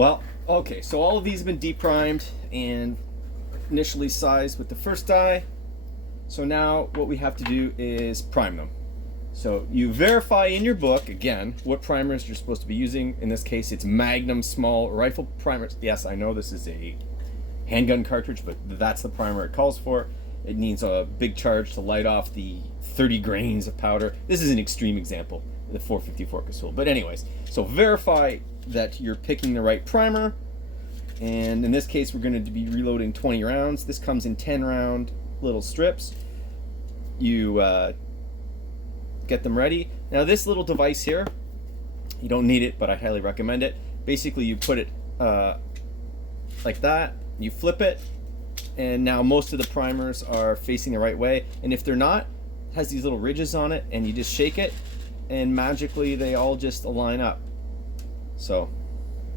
Well, okay, so all of these have been deprimed and initially sized with the first die. So now what we have to do is prime them. So you verify in your book, again, what primers you're supposed to be using. In this case, it's Magnum small rifle primers. Yes, I know this is a handgun cartridge, but that's the primer it calls for. It needs a big charge to light off the 30 grains of powder. This is an extreme example, the 454 Casull. But anyways, so verify that you're picking the right primer. And in this case, we're going to be reloading 20 rounds. This comes in 10 round little strips. You get them ready. Now this little device here, you don't need it, but I highly recommend it. Basically, you put it like that, you flip it, and now most of the primers are facing the right way. And if they're not, it has these little ridges on it, and you just shake it, and magically they all just align up. So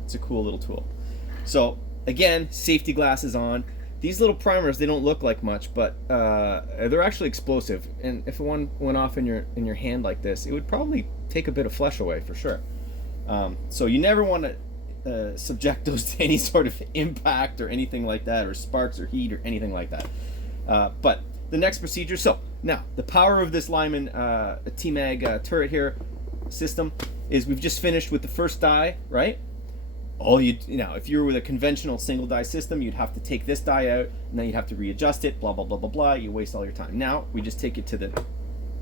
it's a cool little tool. So again, safety glasses on. These little primers, they don't look like much, but they're actually explosive. And if one went off in your hand like this, it would probably take a bit of flesh away for sure. So you never want to subject those to any sort of impact or anything like that, or sparks or heat or anything like that. But the next procedure, so now the power of this Lyman T-Mag turret here system is we've just finished with the first die, right? If you were with a conventional single die system, you'd have to take this die out, and then you'd have to readjust it, blah, blah, blah, blah, blah. You waste all your time. Now, we just take it to the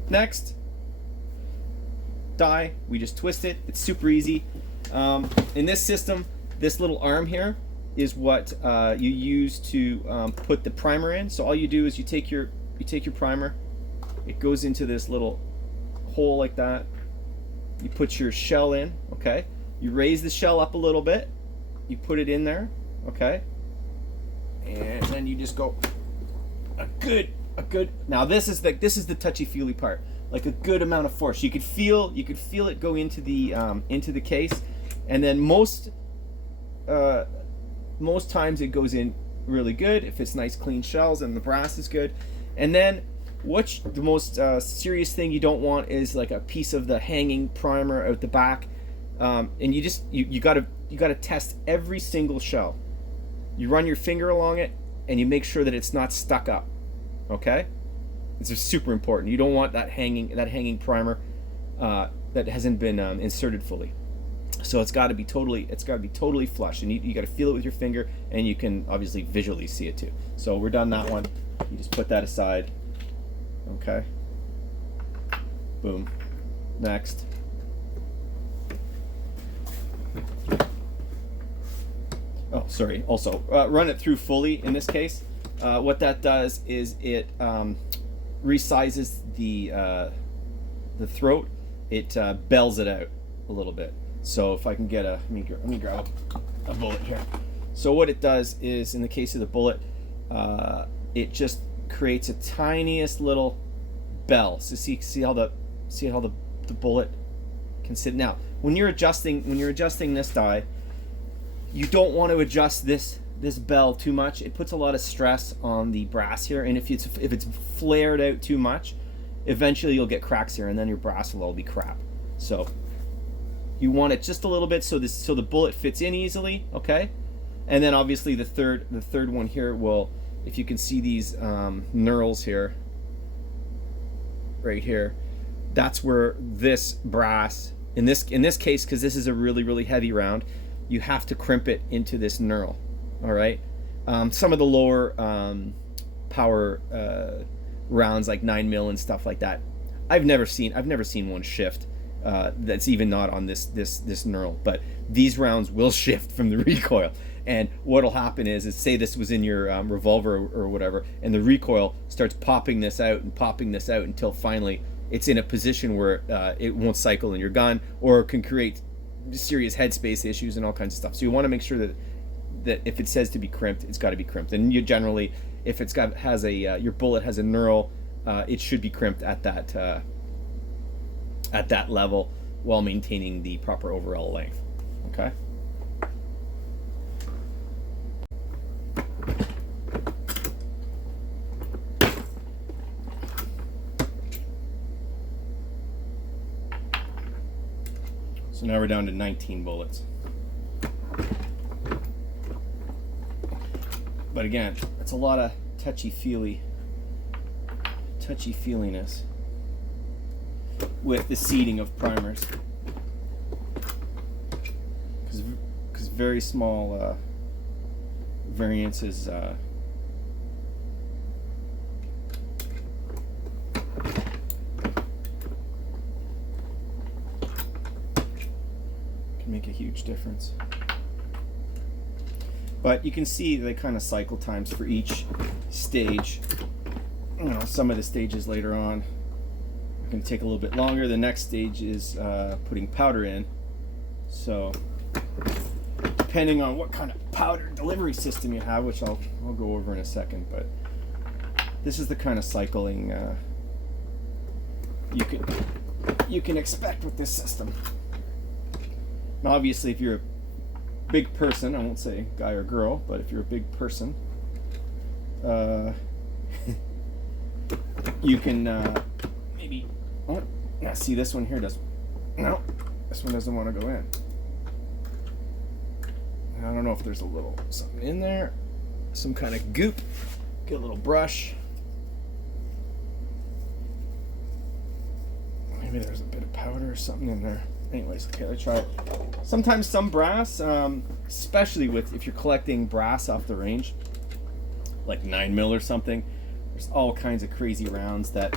next die. We just twist it. It's super easy. In this system, this little arm here is what you use to put the primer in. So all you do is you take your primer. It goes into this little hole like that. You put your shell in, okay? You raise the shell up a little bit, you put it in there, okay? And then you just go a good. Now this is the touchy-feely part. Like a good amount of force. You could feel it go into the case, and then most times it goes in really good if it's nice clean shells and the brass is good. And then the most serious thing you don't want is like a piece of the hanging primer out the back. And you gotta test every single shell. You run your finger along it, and you make sure that it's not stuck up. Okay, this is super important. You don't want that hanging primer that hasn't been inserted fully. So it's got to be totally flush, and you got to feel it with your finger, and you can obviously visually see it too. So we're done that one. You just put that aside. Okay. Boom. Next. Oh, sorry. Also, run it through fully in this case. What that does is it resizes the throat. It bells it out a little bit. So if I can get let me grab a bullet here. So what it does is, in the case of the bullet, it just creates a tiniest little bell. So see how the bullet can sit. Now, when you're adjusting this die, you don't want to adjust this bell too much. It puts a lot of stress on the brass here, and if it's flared out too much, eventually you'll get cracks here, and then your brass will all be crap. So you want it just a little bit so the bullet fits in easily, okay? And then obviously the third one here will, if you can see these knurls here, right here, that's where this brass, in this case, because this is a really, really heavy round, you have to crimp it into this knurl. All right. Some of the lower power rounds, like 9mm and stuff like that, I've never seen one shift. That's even not on this knurl. But these rounds will shift from the recoil. And what'll happen is say this was in your revolver or whatever, and the recoil starts popping this out until finally it's in a position where it won't cycle in your gun, or can create serious headspace issues and all kinds of stuff. So you want to make sure that if it says to be crimped, it's got to be crimped. And you generally, if your bullet has a knurl, it should be crimped at that level while maintaining the proper overall length. Okay. So now we're down to 19 bullets. But again, it's a lot of touchy-feeliness with the seeding of primers, because very small variances can make a huge difference. But you can see the kind of cycle times for each stage. You know, some of the stages later on are going to take a little bit longer. The next stage is putting powder in. So depending on what kind of powder delivery system you have, which I'll go over in a second, but this is the kind of cycling you can expect with this system. Now, obviously, if you're a big person, I won't say guy or girl, but if you're a big person, you can maybe, oh, now see, this one here does, no, this one doesn't want to go in. I don't know if there's a little something in there, some kind of goop. Get a little brush. Maybe there's a bit of powder or something in there. Anyways, okay, let's try it. Sometimes some brass, especially if you're collecting brass off the range, like 9mm or something, there's all kinds of crazy rounds that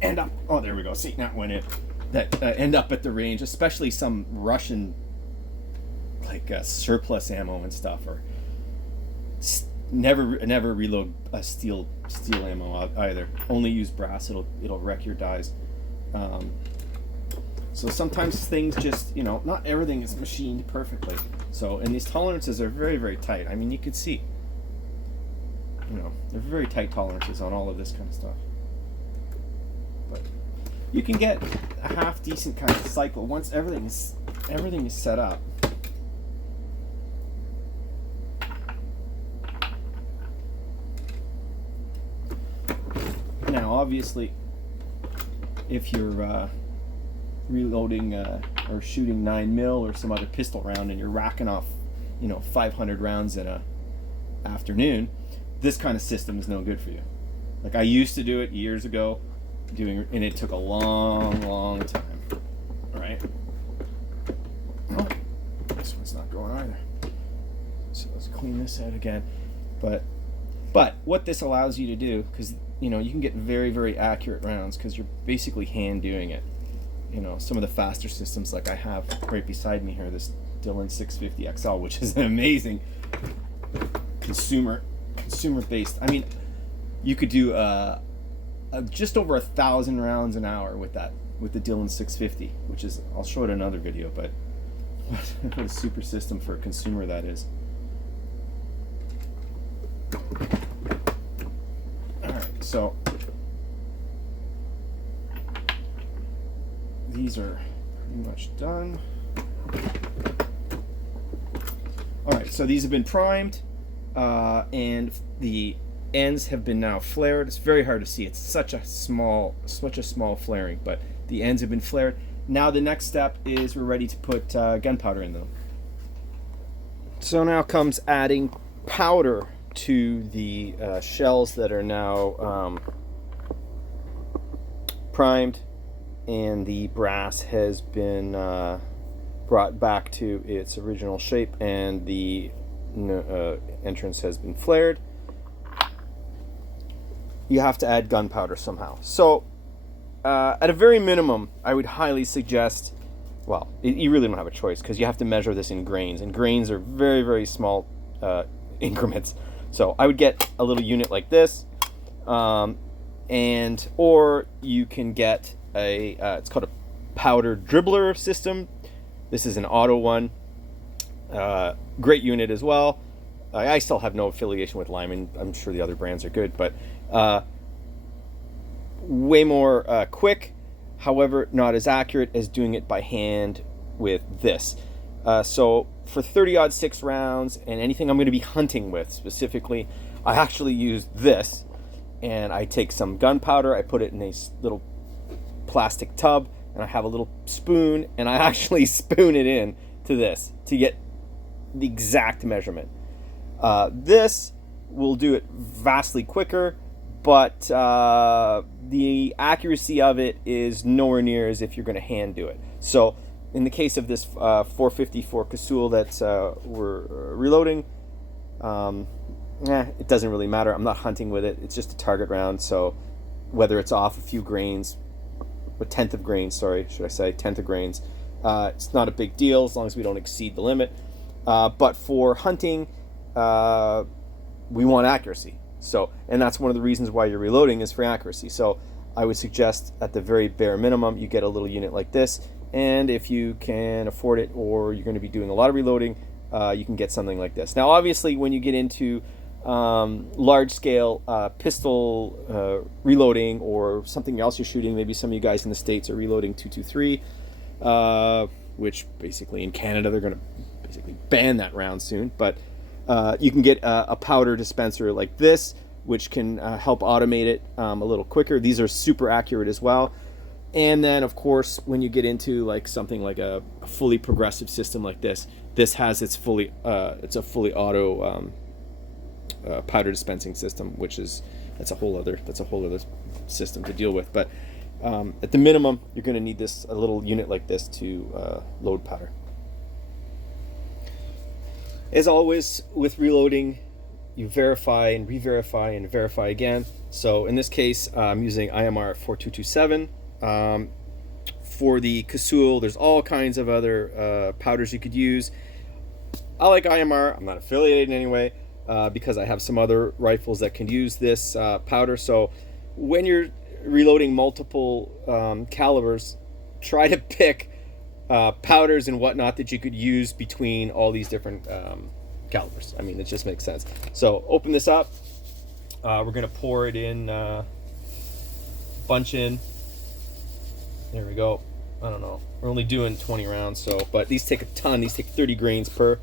end up, oh, there we go, see, that went in, that end up at the range, especially some Russian, like surplus ammo and stuff, or never reload steel ammo either. Only use brass, it'll wreck your dies. So sometimes things just, you know, not everything is machined perfectly. So, and these tolerances are very, very tight. I mean, you can see, you know, they're very tight tolerances on all of this kind of stuff. But you can get a half decent kind of cycle once everything is set up. Now, obviously, if you're reloading or shooting 9mm or some other pistol round and you're racking off, you know, 500 rounds in a afternoon, this kind of system is no good for you. Like, I used to do it years ago, and it took a long time. All right. Oh, this one's not going either. So let's clean this out again. But what this allows you to do, because, you know, you can get very, very accurate rounds because you're basically hand doing it. You know, some of the faster systems, like I have right beside me here, this Dillon 650 XL, which is an amazing consumer based. I mean, you could do just over 1,000 rounds an hour with the Dillon 650, which is, I'll show it in another video, but what a super system for a consumer that is. All right, so these are pretty much done. All right, so these have been primed, and the ends have been now flared. It's very hard to see. It's such a small flaring, but the ends have been flared. Now the next step is we're ready to put gunpowder in them. So now comes adding powder to the shells that are now primed, and the brass has been brought back to its original shape, and the entrance has been flared. You have to add gunpowder somehow. So at a very minimum, I would highly suggest, well, you really don't have a choice because you have to measure this in grains, and grains are very, very small increments. So I would get a little unit like this, or you can get it's called a powder dribbler system. This is an auto one. Great unit as well. I still have no affiliation with Lyman. I'm sure the other brands are good, but way more quick. However, not as accurate as doing it by hand with this. So for 30-06 rounds and anything I'm going to be hunting with specifically, I actually use this, and I take some gunpowder, I put it in a little plastic tub, and I have a little spoon, and I actually spoon it in to this to get the exact measurement. This will do it vastly quicker, but the accuracy of it is nowhere near as if you're going to hand do it. So in the case of this 454 Casull that we're reloading, it doesn't really matter. I'm not hunting with it. It's just a target round, so whether it's off a few grains, a tenth of grains, sorry, should I say, tenth of grains, it's not a big deal as long as we don't exceed the limit. But for hunting, we want accuracy. So, and that's one of the reasons why you're reloading is for accuracy. So I would suggest at the very bare minimum, you get a little unit like this. And if you can afford it or you're going to be doing a lot of reloading, you can get something like this. Now, obviously, when you get into large-scale pistol reloading or something else you're shooting, maybe some of you guys in the States are reloading .223, which basically in Canada they're going to basically ban that round soon. But you can get a powder dispenser like this, which can help automate it a little quicker. These are super accurate as well. And then, of course, when you get into like something like a fully progressive system like this, this has its fully it's a fully auto powder dispensing system, which is that's a whole other system to deal with. But at the minimum, you're going to need a little unit like this to load powder. As always with reloading, you verify and re-verify and verify again. So in this case, I'm using IMR 4227. For the Casull, there's all kinds of other powders you could use. I like IMR. I'm not affiliated in any way because I have some other rifles that can use this powder. So when you're reloading multiple calibers, try to pick powders and whatnot that you could use between all these different calibers. I mean, it just makes sense. So open this up. We're going to pour it in, bunch in. There we go. I don't know. We're only doing 20 rounds, but these take a ton. These take 30 grains per.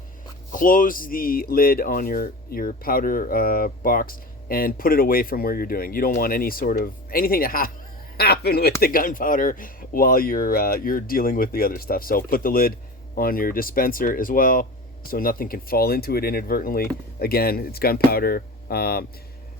Close the lid on your powder box and put it away from where you're doing. You don't want anything to happen with the gunpowder while you're dealing with the other stuff. So put the lid on your dispenser as well, so nothing can fall into it inadvertently. Again, it's gunpowder.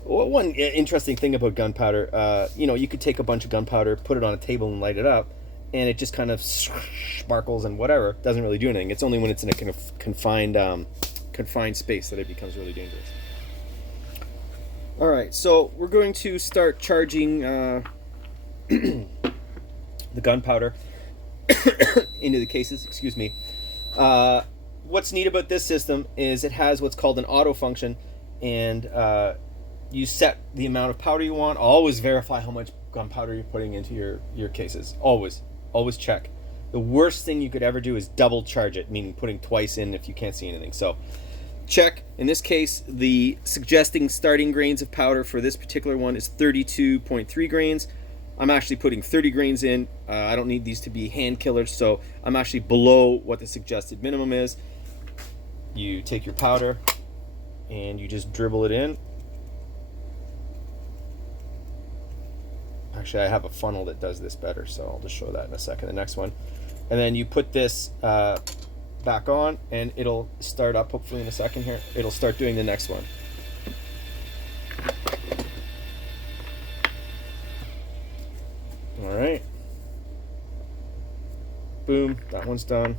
One interesting thing about gunpowder, you could take a bunch of gunpowder, put it on a table and light it up, and it just kind of sparkles and whatever. Doesn't really do anything. It's only when it's in a kind of confined space that it becomes really dangerous. All right, so we're going to start charging the gunpowder into the cases. Excuse me. What's neat about this system is it has what's called an auto function, and you set the amount of powder you want. Always verify how much gunpowder you're putting into your cases. Always check. The worst thing you could ever do is double charge it, meaning putting twice in if you can't see anything. So check. In this case, the suggesting starting grains of powder for this particular one is 32.3 grains. I'm actually putting 30 grains in. I don't need these to be hand killers, so I'm actually below what the suggested minimum is. You take your powder and you just dribble it in. Actually, I have a funnel that does this better, so I'll just show that in a second. The next one. And then you put this back on, and it'll start up hopefully in a second here. It'll start doing the next one. All right. Boom, that one's done.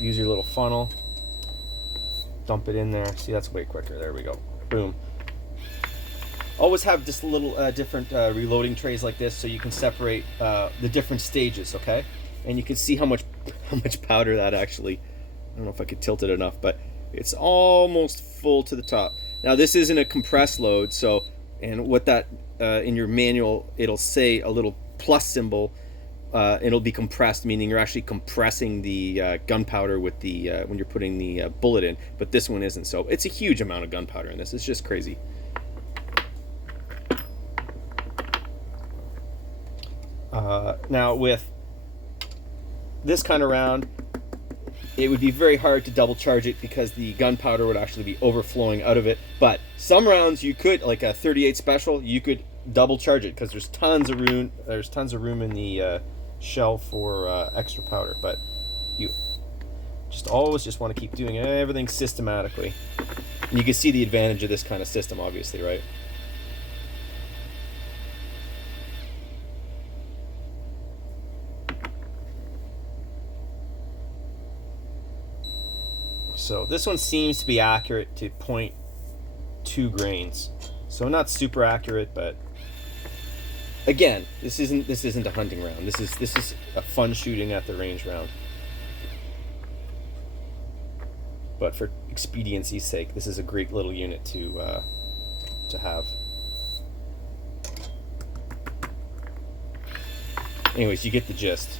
Use your little funnel. Dump it in there. See, that's way quicker. There we go. Boom. Always have just a little different reloading trays like this, so you can separate the different stages, okay? And you can see how much powder that actually, I don't know if I could tilt it enough, but it's almost full to the top. Now this isn't a compressed load, so, and what that, in your manual, it'll say a little plus symbol, it'll be compressed, meaning you're actually compressing the gunpowder with the, when you're putting the bullet in, but this one isn't, so it's a huge amount of gunpowder in this, it's just crazy. Now with this kind of round, it would be very hard to double charge it because the gunpowder would actually be overflowing out of it. But some rounds you could, like a 38 special, you could double charge it because there's tons of room. There's tons of room in the shell for extra powder. But you Just always just want to keep doing everything systematically. And you can see the advantage of this kind of system, obviously, right? So this one seems to be accurate to 0.2 grains. So not super accurate, but again, this isn't a hunting round. This is a fun shooting at the range round. But for expediency's sake, this is a great little unit to have. Anyways, you get the gist.